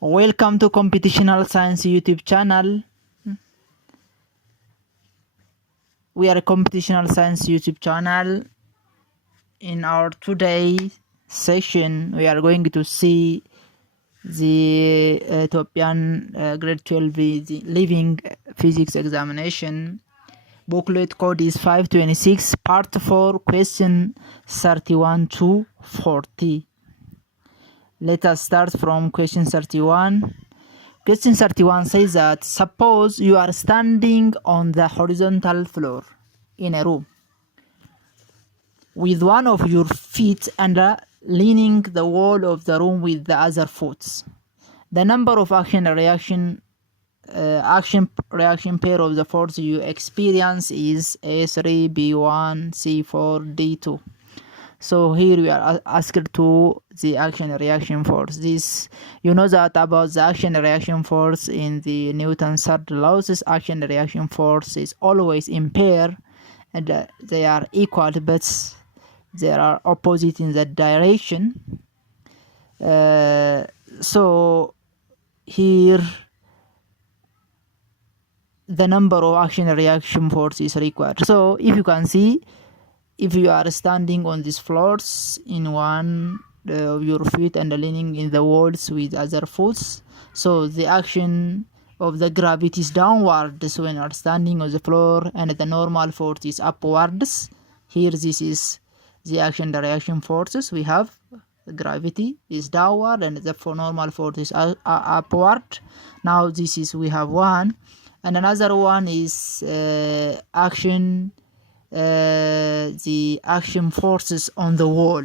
Welcome to Computational Science YouTube channel. We are a Computational Science YouTube channel. In our today session, we are going to see the Ethiopian grade 12 the living physics examination. Booklet code is 526, part 4, question 31 to 40. Let us start from question 31. Question 31 says that suppose you are standing on the horizontal floor in a room with one of your feet and leaning the wall of the room with the other foot. The number of action reaction pair of the force you experience is A3, B1, C4, D2. So here we are asked to the action reaction force. This, you know that about the action reaction force in the Newton's third law. This action reaction force is always in pair, and they are equal, but they are opposite in the direction. So here the number of action reaction force is required. So if you can see, if you are standing on these floors in one of your feet and leaning in the walls with other foot, so the action of the gravity is downwards when you are standing on the floor, and the normal force is upwards. Here this is the action reaction forces. We have gravity is downward and the normal force is upward. Now this is, we have one, and another one is action the action forces on the wall.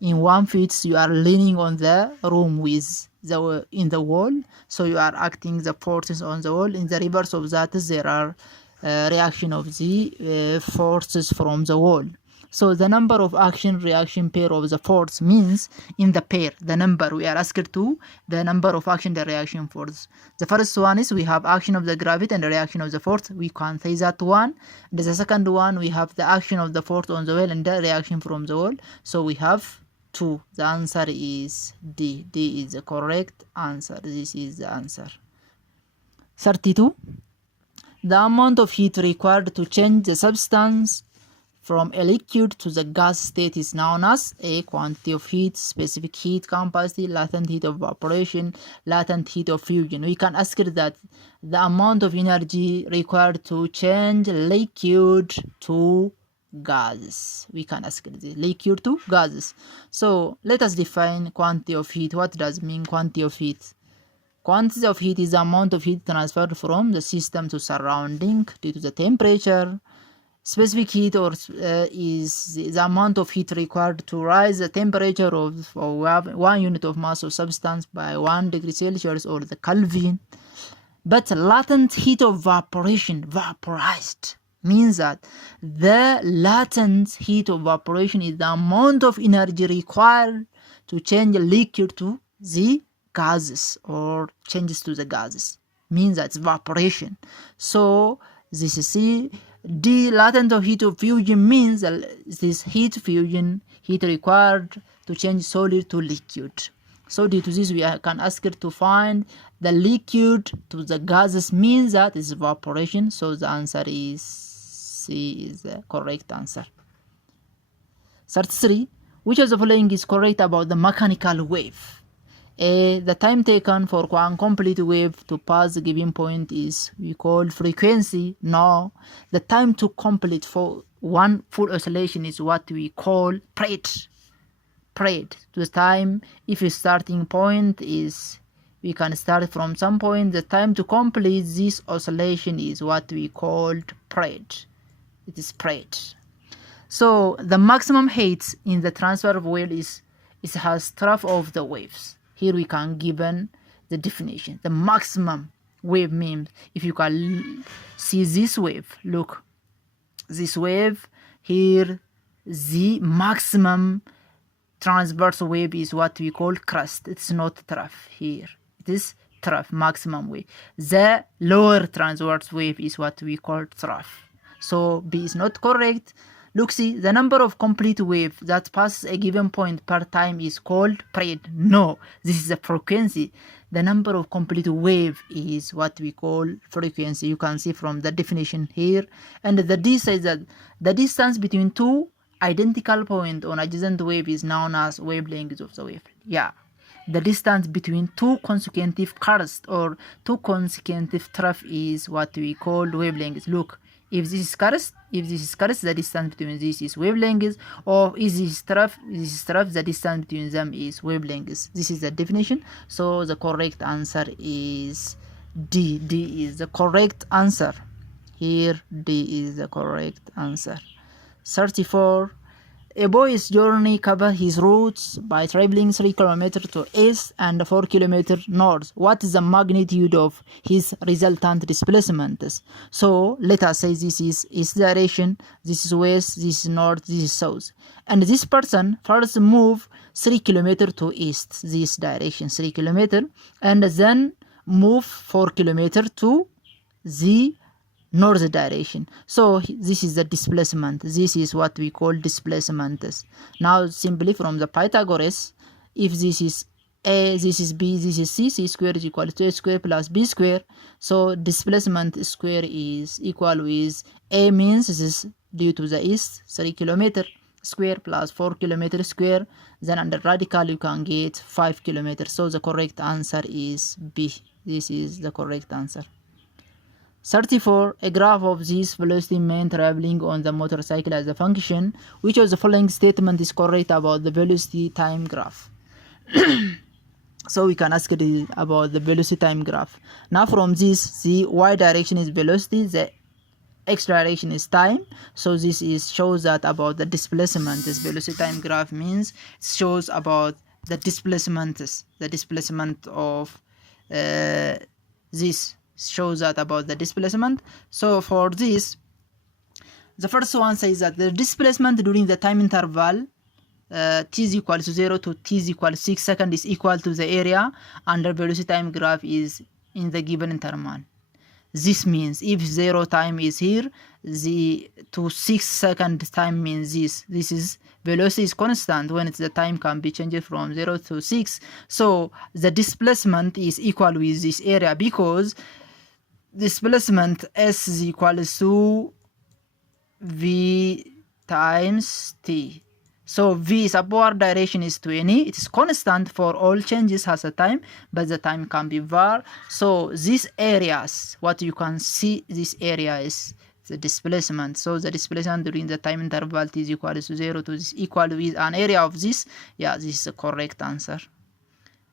In one foot you are leaning on the room with the in the wall, so you are acting the forces on the wall. In the reverse of that, there are reaction of the forces from the wall. So the number of action reaction pair of the force means in the pair, the number we are asked to, the number of action the reaction force. The first one is we have action of the gravity and the reaction of the force. We can say that one. And the second one, we have the action of the force on the wall and the reaction from the wall. So we have two. The answer is D. D is the correct answer. This is the answer. 32. The amount of heat required to change the substance from a liquid to the gas state is known as A, quantity of heat, specific heat capacity, latent heat of evaporation, latent heat of fusion. We can ask that the amount of energy required to change liquid to gases. We can ask the liquid to gases. So let us define quantity of heat. What does mean quantity of heat? Quantity of heat is the amount of heat transferred from the system to surrounding due to the temperature. Specific heat is the amount of heat required to rise the temperature of 1 unit of mass of substance by 1 degree Celsius or the Kelvin. But latent heat of evaporation, vaporized, means that the latent heat of evaporation is the amount of energy required to change a liquid to the gases or changes to the gases, means that evaporation. So this is C. D, latent of heat of fusion, means this heat fusion, heat required to change solid to liquid. So due to this, we can ask it to find the liquid to the gases, means that is evaporation. So the answer is C is the correct answer. 33. Which of the following is correct about the mechanical wave? A, the time taken for one complete wave to pass the given point is we call frequency. No, the time to complete for one full oscillation is what we call period. The time, if your starting point is, we can start from some point, the time to complete this oscillation is what we call period. It is period. So the maximum height in the transfer of wave is it has trough of the waves. Here we can given the definition. The maximum wave means, if you can see this wave, look, this wave here, the maximum transverse wave is what we call crest. It's not trough here. It is trough, maximum wave. The lower transverse wave is what we call trough. So B is not correct. Look, see, the number of complete wave that passes a given point per time is called period. No, this is the frequency. The number of complete wave is what we call frequency. You can see from the definition here. And the D says that the distance between two identical points on adjacent wave is known as wavelength of the wave. Yeah, the distance between two consecutive currents or two consecutive trough is what we call wavelength. Look, if this is current, the distance between this is wavelength, or is this trough, the distance between them is wavelength. This is the definition. So the correct answer is D. D is the correct answer. Here, D is the correct answer. 34. A boy's journey covers his routes by traveling 3 km to east and 4 km north. What is the magnitude of his resultant displacement? So let us say this is east direction, this is west, this is north, this is south. And this person first move 3 km to east, this direction 3 km, and then move 4 km to the north direction. So this is the displacement. This is what we call displacement. Now simply from the Pythagoras, if this is A, this is B, this is C, C square is equal to A square plus B square. So displacement square is equal with A means this is due to the east 3 km square plus 4 km square. Then under radical you can get 5 km. So the correct answer is B. This is the correct answer. 34. A graph of this velocity mean traveling on the motorcycle as a function. Which of the following statement is correct about the velocity time graph? So we can ask it about the velocity time graph. Now from this, the y direction is velocity, the x direction is time. So this is shows that about the displacement. This velocity time graph means it shows about the displacement of this. Shows that about the displacement. So for this, the first one says that the displacement during the time interval t is equal to 0 to t is equal to 6 seconds is equal to the area under velocity time graph is in the given interval. This means if 0 time is here, the to 6 second time means this is velocity is constant when it's the time can be changed from 0 to 6. So the displacement is equal with this area because displacement S is equals to V times T. So V is upward direction is 20. It is constant for all changes has a time, but the time can be var. So these areas, what you can see, this area is the displacement. So the displacement during the time interval T is equal to 0 to this equal with an area of this. Yeah, this is the correct answer.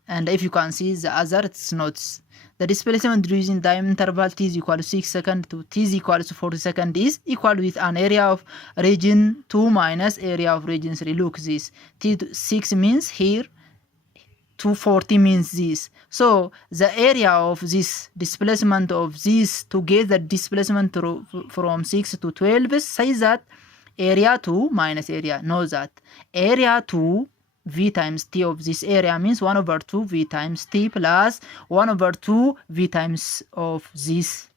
And if you can see the other, it's not. The displacement during time interval t is equal to 6 seconds to t is equal to 40 seconds is equal with an area of region 2 minus area of region 3. Look this. T6 means here, 240 means this. So the area of this displacement of this to get the displacement from 6 to 12 says that area 2 minus area. Know that area 2 v times t of this area means 1 over 2 v times t plus 1 over 2 v times of this.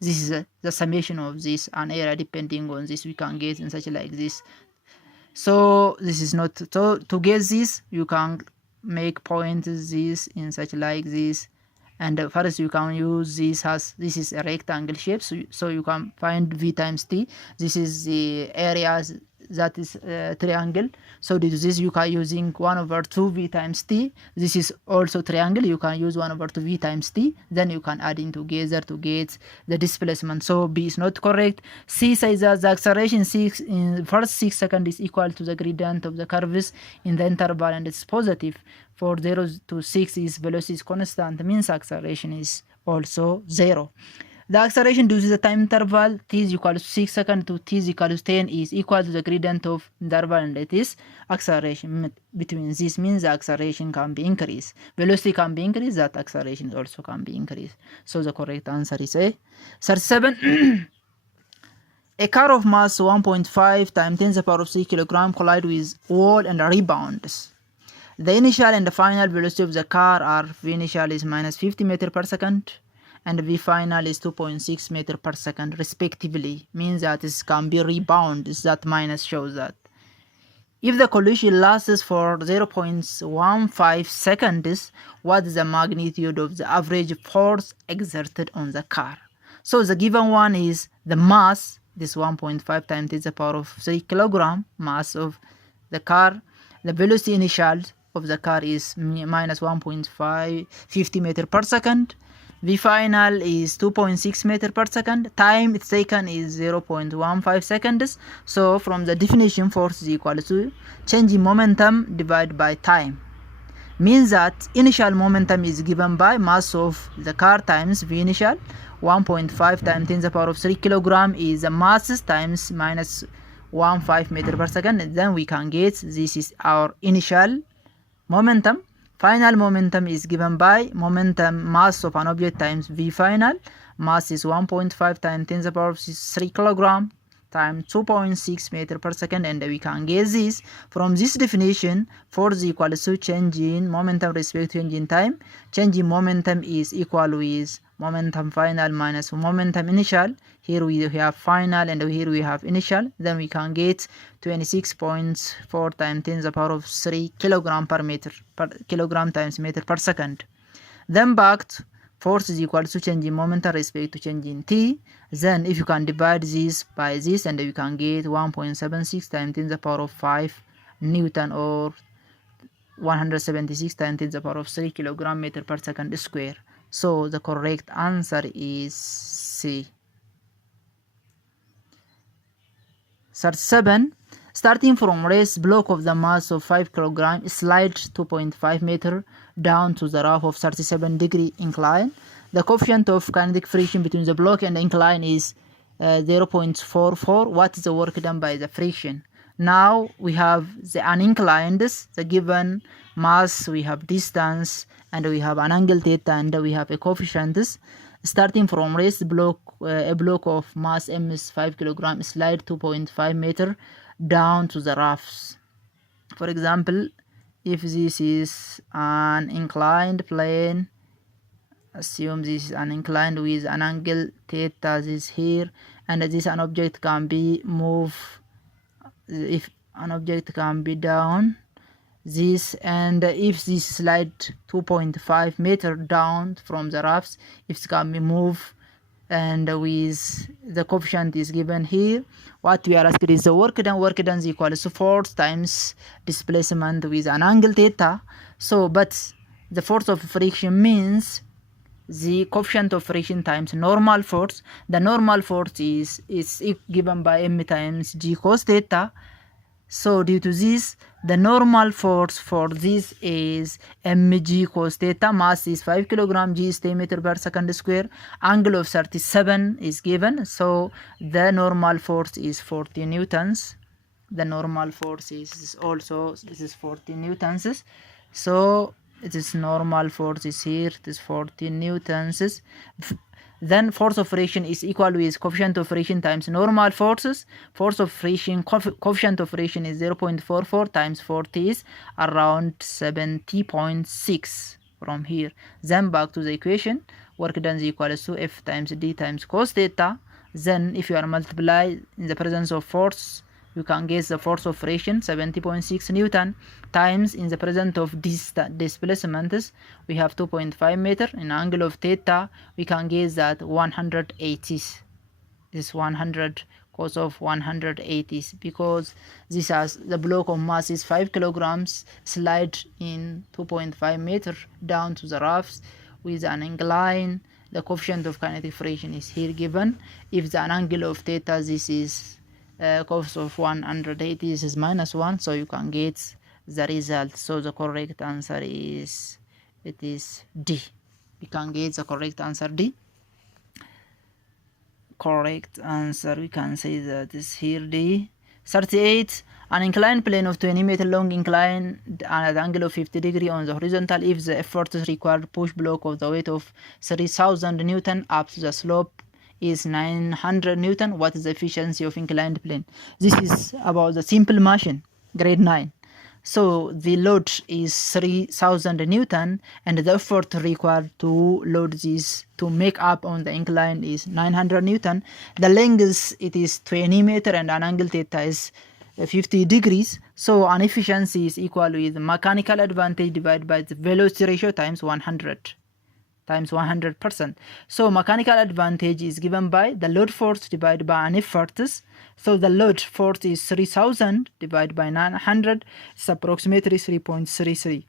This is the summation of this and area depending on this we can get in such like this. So this is not, so to get this you can make points this in such like this, and first you can use this as this is a rectangle shape, so you can find v times t. This is the area that is triangle, so due to this you can using 1 over 2 v times t. This is also triangle, you can use 1 over 2 v times t, then you can add in together to get the displacement. So B is not correct. C says that the acceleration in first 6 seconds is equal to the gradient of the curves in the interval and it's positive. For 0 to 6 is velocity is constant, means acceleration is also 0. The acceleration due to the time interval t is equal to 6 seconds to t is equal to 10 is equal to the gradient of interval, and it is acceleration between this means the acceleration can be increased. Velocity can be increased, that acceleration also can be increased. So the correct answer is A. 37. A car of mass 1.5 times 10 to the power of 6 kg collide with wall and rebounds. The initial and the final velocity of the car are, V initial is minus 50 meters per second and V final is 2.6 meter per second respectively. Means that it can be rebound. Is that minus shows that. If the collision lasts for 0.15 seconds, what is the magnitude of the average force exerted on the car? So the given one is the mass, this 1.5 times 10 to the power of 3 kilogram mass of the car. The velocity initial of the car is minus 1.50 meter per second. V final is 2.6 meter per second. Time it's taken is 0.15 seconds. So from the definition, force is equal to change in momentum divided by time. Means that initial momentum is given by mass of the car times V initial. 1.5 times 10 to the power of 3 kilogram is the masses times minus 1.5 meter per second. And then we can get this is our initial momentum. Final momentum is given by momentum mass of an object times V final. Mass is 1.5 times 10 to the power of 3 kilogram times 2.6 meter per second, and we can get this from this definition. Force equals to change in momentum respect to change in time. Change in momentum is equal with momentum final minus momentum initial. Here we have final and here we have initial. Then we can get 26.4 times 10 to the power of 3 kilogram per meter per kilogram times meter per second. Then back to force is equal to change in momentum respect to change in t. Then if you can divide this by this, and you can get 1.76 times 10 to the power of 5 Newton, or 176 times 10 to the power of 3 kilogram meter per second square. So the correct answer is C. 37. Starting from race block of the mass of 5 kg, slide 2.5 meter down to the rough of 37-degree incline. The coefficient of kinetic friction between the block and the incline is 0.44. What is the work done by the friction? Now we have the uninclined, the given mass, we have distance, and we have an angle theta, and we have a coefficient. Starting from race block, a block of mass m is 5 kg, slide 2.5 meter down to the roughs. For example, if this is an inclined plane, assume this is an inclined with an angle theta is here, and this an object can be moved. If an object can be down this, and if this slide 2.5 meter down from the roughs, if it can be moved, and with the coefficient is given here, what we are asking is the work done. Work done is equal to force times displacement with an angle theta. So but the force of friction means the coefficient of friction times normal force. The normal force is given by m times g cos theta. So due to this, the normal force for this is mg cos theta. Mass is 5 kg, g is 10 meter per second square. Angle of 37 is given. So the normal force is 40 newtons. The normal force is also, this is 40 newtons. So it is normal force is here, it is 40 newtons. Then force of friction is equal with coefficient of friction times normal forces. Force of friction, coefficient of friction is 0.44 times 40 is around 70.6 from here. Then back to the equation, work done is equal to F times D times cos theta. Then if you are multiply in the presence of force, you can guess the force of friction 70.6 Newton times in the presence of displacements, we have 2.5 meter. In angle of theta, we can guess that 180 is 100 cos of 180, because this has the block of mass is 5 kilograms, slide in 2.5 meter down to the roughs with an incline. The coefficient of kinetic friction is here given. If the angle of theta, this is cos of 180, this is minus 1, so you can get the result. So the correct answer is, it is D. We can get the correct answer D. Correct answer, we can say that is here D. 38. An inclined plane of 20 meter long incline at an angle of 50 degree on the horizontal. If the effort is required, push block of the weight of 3000 Newton up to the slope is 900 Newton. What is the efficiency of inclined plane? This is about the simple machine, grade 9. So the load is 3000 Newton, and the effort required to load this to make up on the incline is 900 Newton. The length it is 20 meter and an angle theta is 50 degrees. So an efficiency is equal with mechanical advantage divided by the velocity ratio times 100. Times 100%. So mechanical advantage is given by the load force divided by an effort. So the load force is 3000 divided by 900. It's approximately 3.33.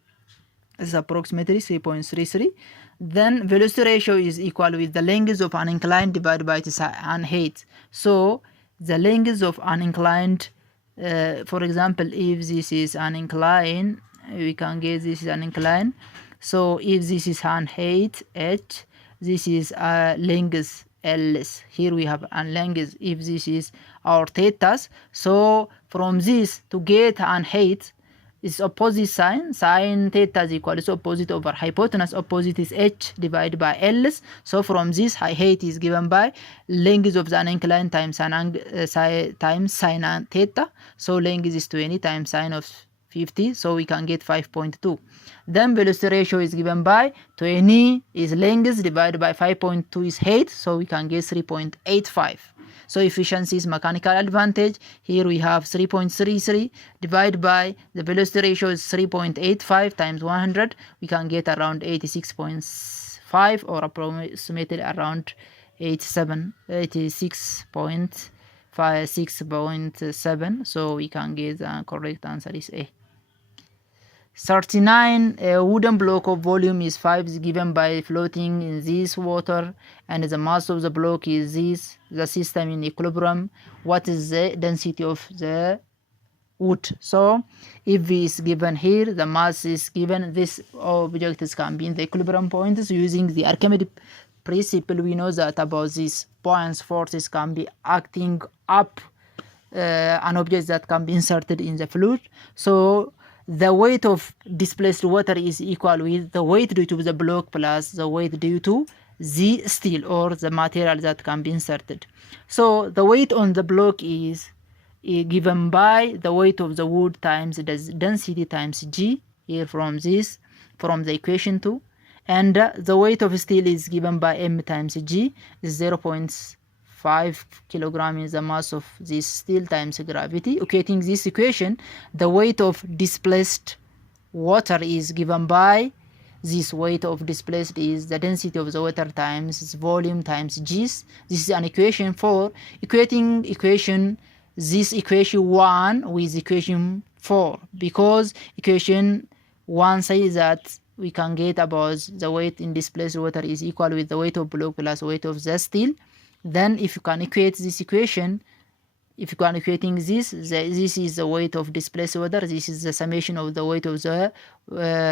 It's approximately 3.33. Then velocity ratio is equal with the length of an incline divided by its height. So the length of an inclined, for example, if this is an incline, we can get this is an incline. So if this is an height h, this is a length ls. Here we have an length. If this is our thetas, so from this to get an height is opposite sign. Sine theta is equal to opposite over hypotenuse. Opposite is h divided by ls. So from this height is given by length of the incline times times sine theta. So length is 20 times sine of 50, so we can get 5.2. Then velocity ratio is given by 20 is length divided by 5.2 is height, so we can get 3.85. So efficiency is mechanical advantage. Here we have 3.33 divided by the velocity ratio is 3.85 times 100. We can get around 86.5 or approximately around 86.7. So we can get the correct answer is A. 39, a wooden block of volume is 5 is given by floating in this water, and the mass of the block is this, the system in equilibrium. What is the density of the wood? So if V is given here, the mass is given, this object can be in the equilibrium points. Using the Archimedes principle, we know that about these buoyant forces can be acting up an object that can be inserted in the fluid. So the weight of displaced water is equal with the weight due to the block plus the weight due to the steel or the material that can be inserted. So the weight on the block is given by the weight of the wood times the density times G, here from the equation 2. And the weight of steel is given by M times G, is 0.5 kilogram is the mass of this steel times gravity. Equating this equation, the weight of displaced water is given by this weight of displaced is the density of the water times its volume times G's. This is an equation 4. Equating this equation 1 with equation 4, because equation 1 says that we can get about the weight in displaced water is equal with the weight of block plus weight of the steel. Then if you can equate this equation, if you can equating this is the weight of displaced water, this is the summation of the weight of the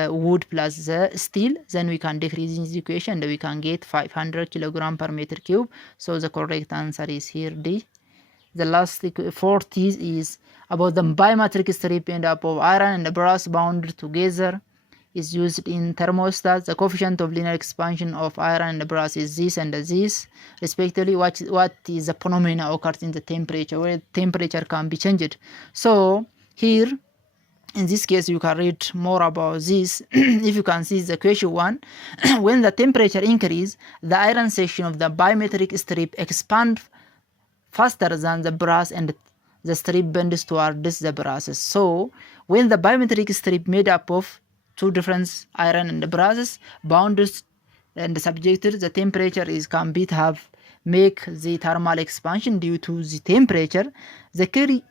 wood plus the steel, then we can decrease this equation and we can get 500 kilogram per meter cube. So the correct answer is here D. The last 40 is about the biometric strip made up of iron and brass bound together is used in thermostats. The coefficient of linear expansion of iron and brass is this and this respectively. What is the phenomena occurs in the temperature, where temperature can be changed? So here in this case you can read more about this. If you can see the question 1, when the temperature increase, the iron section of the biometric strip expand faster than the brass and the strip bends towards the brasses. So when the biometric strip made up of two different iron and brasses bounded and subjected, the temperature is can be have make the thermal expansion due to the temperature. The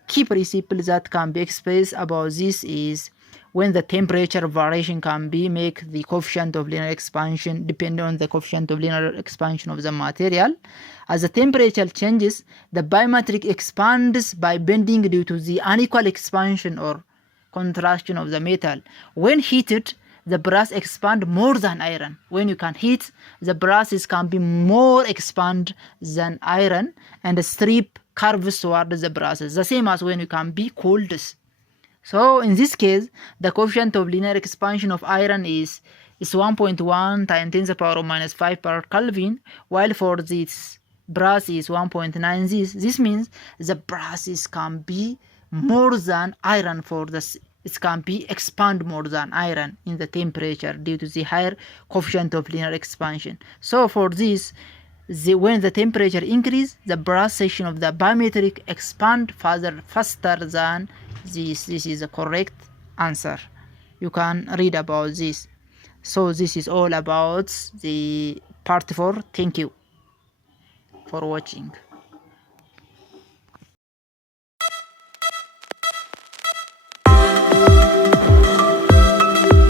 key principle that can be expressed about this is when the temperature variation can be make the coefficient of linear expansion depend on the coefficient of linear expansion of the material. As the temperature changes, the biometric expands by bending due to the unequal expansion or contraction of the metal. When heated, the brass expand more than iron. When you can heat, the brasses can be more expand than iron, and the strip curves towards the brasses, the same as when you can be cooled. So in this case, the coefficient of linear expansion of iron is 1.1 times 10 to the power of minus 5 per Kelvin, while for this brass is 1.9. This means the brasses can be more than iron for the it can be expand more than iron in the temperature due to the higher coefficient of linear expansion. So for this, when the temperature increase, the brass section of the bimetallic expand faster than this. This is the correct answer. You can read about this. So this is all about the part 4. Thank you for watching.